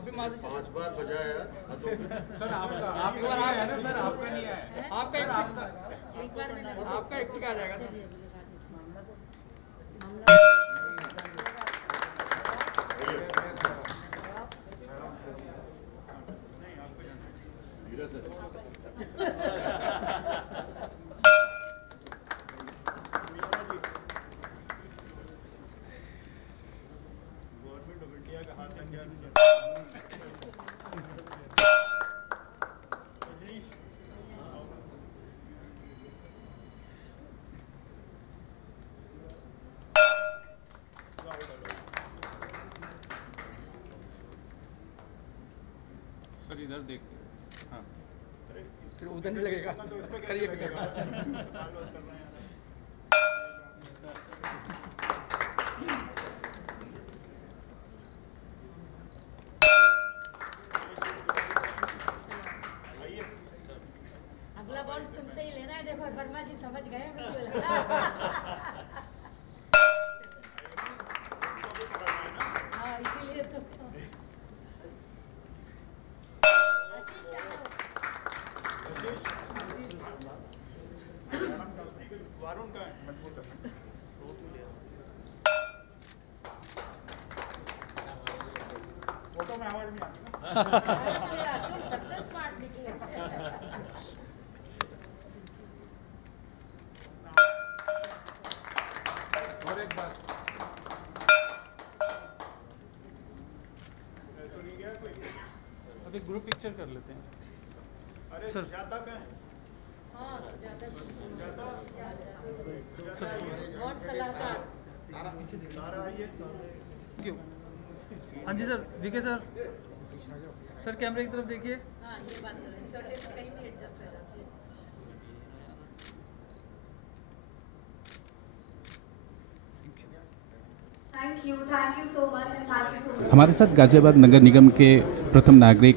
अभी 5 बार बजाया सर आपका है ना सर, आपका नहीं है, आपका एक आ जाएगा सर। इधर देख, हाँ फिर उधर नहीं लगेगा, करिए अगला बॉल तुमसे ही लेना है। देखो वर्मा जी समझ गए बिल्कुल। हाँ इसीलिए तो फोटो में आवाज नहीं आती ना। अच्छा तुम सबसे स्मार्ट निकले। और एक बार अभी ग्रुप पिक्चर कर लेते हैं। अरे सर ज्यादा का है। हाँ बहुत सलाहकार। क्यों? हाँ जी सर, विके सर, सर कैमरे की तरफ देखिए। हाँ ये बात तो है, छोटे में कहीं भी एडजस्ट हो जाती है। Thank you so much and thank you so much. हमारे साथ गाजियाबाद नगर निगम के प्रथम नागरिक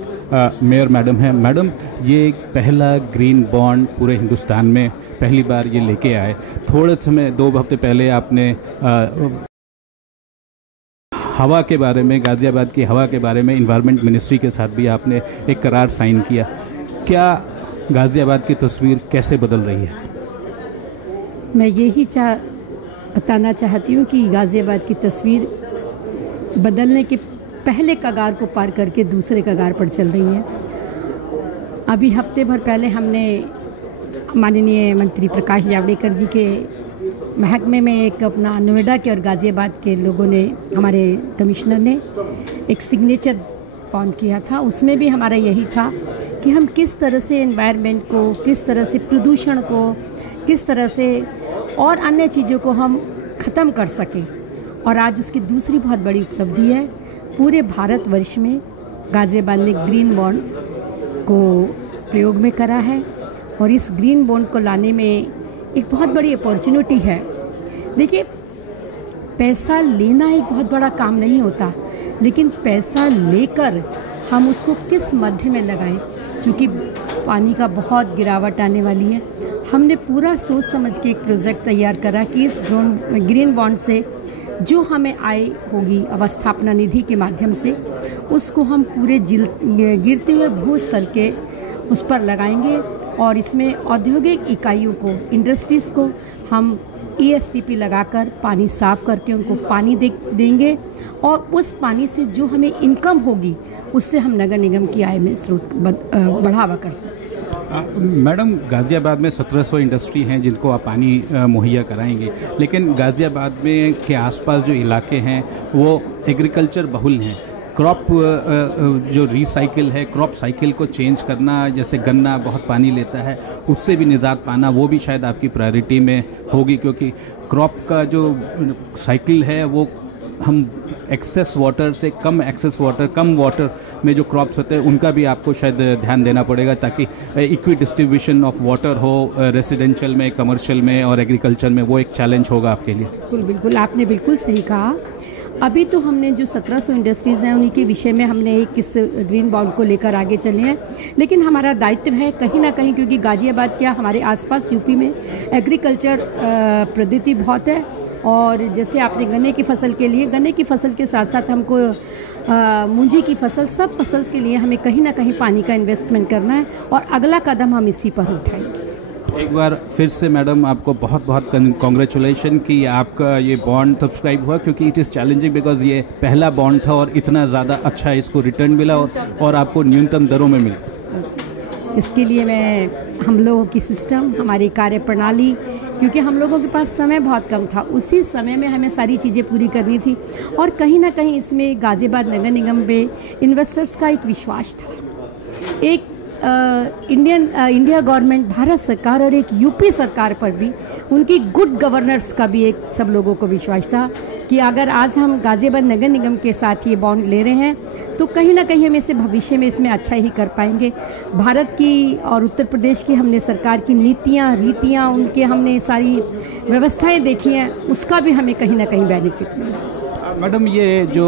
मेयर मैडम हैं। मैडम, ये एक पहला ग्रीन बॉन्ड पूरे हिंदुस्तान में पहली बार ये लेके आए। थोड़े समय 2 हफ्ते पहले आपने हवा के बारे में, गाजियाबाद की हवा के बारे में इन्वायरमेंट मिनिस्ट्री के साथ भी आपने एक करार साइन किया। क्या गाजियाबाद की तस्वीर कैसे बदल रही है? मैं यही बताना चाहती हूँ कि गाज़ियाबाद की तस्वीर बदलने के पहले कगार को पार करके दूसरे कगार पर चल रही है। अभी हफ्ते भर पहले हमने माननीय मंत्री प्रकाश जावड़ेकर जी के महकमे में एक अपना नोएडा के और गाज़ियाबाद के लोगों ने, हमारे कमिश्नर ने एक सिग्नेचर बॉन्ड किया था। उसमें भी हमारा यही था कि हम किस तरह से एनवायरनमेंट को, किस तरह से प्रदूषण को, किस तरह से और अन्य चीज़ों को हम ख़त्म कर सकें। और आज उसकी दूसरी बहुत बड़ी उपलब्धि है, पूरे भारतवर्ष में गाज़ियाबाद ने ग्रीन बॉन्ड को प्रयोग में करा है। और इस ग्रीन बॉन्ड को लाने में एक बहुत बड़ी अपॉर्चुनिटी है। देखिए, पैसा लेना एक बहुत बड़ा काम नहीं होता, लेकिन पैसा लेकर हम उसको किस मध्य में लगाएं। क्योंकि पानी का बहुत गिरावट आने वाली है, हमने पूरा सोच समझ के एक प्रोजेक्ट तैयार करा कि इस ग्रीन बॉन्ड से जो हमें आय होगी अवस्थापना निधि के माध्यम से, उसको हम पूरे गिरते हुए भूस्तर के उस पर लगाएंगे। और इसमें औद्योगिक इकाइयों को, इंडस्ट्रीज़ को हम ESTP लगाकर पानी साफ़ करके उनको पानी देंगे। और उस पानी से जो हमें इनकम होगी, उससे हम नगर निगम की आय में स्रोत बढ़ावा कर सकते हैं। मैडम, गाज़ियाबाद में 1700 इंडस्ट्री हैं जिनको आप पानी मुहैया कराएंगे, लेकिन गाज़ियाबाद में के आसपास जो इलाके हैं वो एग्रीकल्चर बहुल हैं। क्रॉप जो रिसाइकिल है, क्रॉप साइकिल को चेंज करना, जैसे गन्ना बहुत पानी लेता है, उससे भी निजात पाना, वो भी शायद आपकी प्रायोरिटी में होगी। क्योंकि क्रॉप का जो साइकिल है वो हम एक्सेस वाटर से कम एक्सेस वाटर, कम वाटर में जो क्रॉप्स होते हैं उनका भी आपको शायद ध्यान देना पड़ेगा, ताकि इक्वी डिस्ट्रीब्यूशन ऑफ वाटर हो रेसिडेंशियल में, कमर्शियल में और एग्रीकल्चर में। वो एक चैलेंज होगा आपके लिए। बिल्कुल बिल्कुल, आपने बिल्कुल सही कहा। अभी तो हमने जो 1700 इंडस्ट्रीज़ हैं उन्हीं के विषय में हमने एक इस ग्रीन बॉन्ड को लेकर आगे चले हैं। लेकिन हमारा दायित्व है कहीं ना कहीं, क्योंकि गाज़ियाबाद क्या, हमारे आसपास यूपी में एग्रीकल्चर पद्धति बहुत है, और जैसे आपने गन्ने की फसल के लिए, गन्ने की फसल के साथ साथ हमको मूंजी की फसल, सब फसल के लिए हमें कहीं ना कहीं पानी का इन्वेस्टमेंट करना है और अगला कदम हम इसी पर उठाएंगे। एक बार फिर से मैडम आपको बहुत बहुत कॉन्ग्रेचुलेशन कि आपका ये बॉन्ड सब्सक्राइब हुआ, क्योंकि इट इज़ चैलेंजिंग बिकॉज ये पहला बॉन्ड था और इतना ज़्यादा अच्छा इसको रिटर्न मिला और आपको न्यूनतम दरों में मिला। इसके लिए मैं हम लोगों की सिस्टम, हमारी कार्य प्रणाली, क्योंकि हम लोगों के पास समय बहुत कम था, उसी समय में हमें सारी चीज़ें पूरी करनी थी और कहीं ना कहीं इसमें गाज़ियाबाद नगर निगम पे इन्वेस्टर्स का एक विश्वास था। एक इंडिया गवर्नमेंट, भारत सरकार और एक यूपी सरकार पर भी उनकी गुड गवर्नेंस का भी एक सब लोगों को विश्वास था कि अगर आज हम गाज़ियाबाद नगर निगम के साथ ये बॉन्ड ले रहे हैं तो कहीं ना कहीं हम इसे भविष्य में इसमें अच्छा ही कर पाएंगे। भारत की और उत्तर प्रदेश की हमने सरकार की नीतियाँ, रीतियाँ, उनके हमने सारी व्यवस्थाएं देखी हैं, उसका भी हमें कहीं ना कहीं बेनिफिट मिला। मैडम, ये जो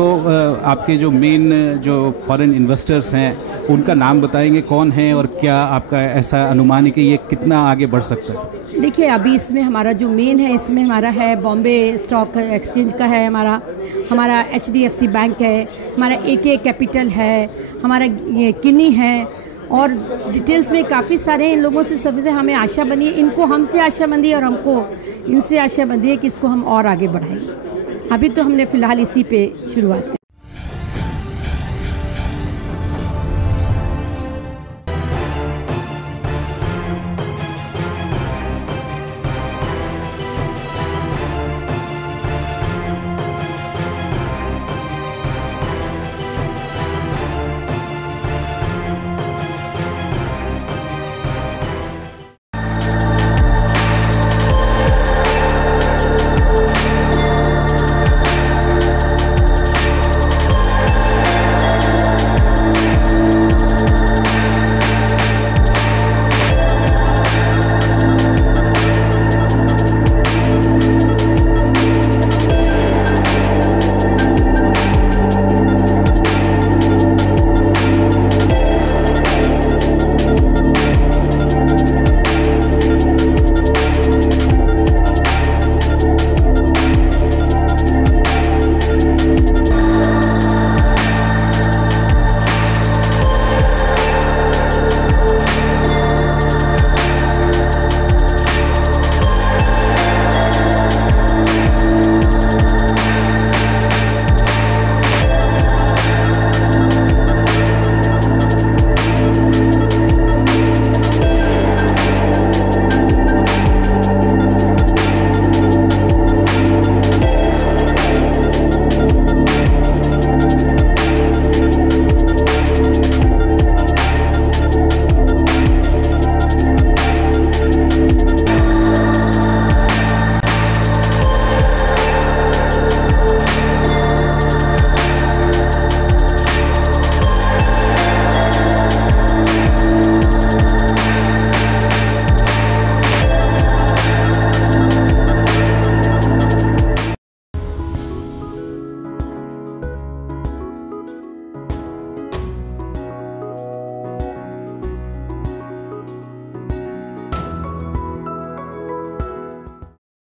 आपके जो मेन जो फॉरेन इन्वेस्टर्स हैं उनका नाम बताएंगे, कौन है और क्या आपका ऐसा अनुमान है कि ये कितना आगे बढ़ सकता है? देखिए, अभी इसमें हमारा जो मेन है, इसमें हमारा है बॉम्बे स्टॉक एक्सचेंज का है, हमारा HDFC बैंक है, हमारा AK कैपिटल है, हमारा ये किनी है और डिटेल्स में काफ़ी सारे इन लोगों से सबसे हमें आशा बनी है, इनको हमसे आशा बंदी है और हमको इनसे आशा बंदी है कि इसको हम और आगे बढ़ाएंगे। अभी तो हमने फ़िलहाल इसी पे शुरुआत की।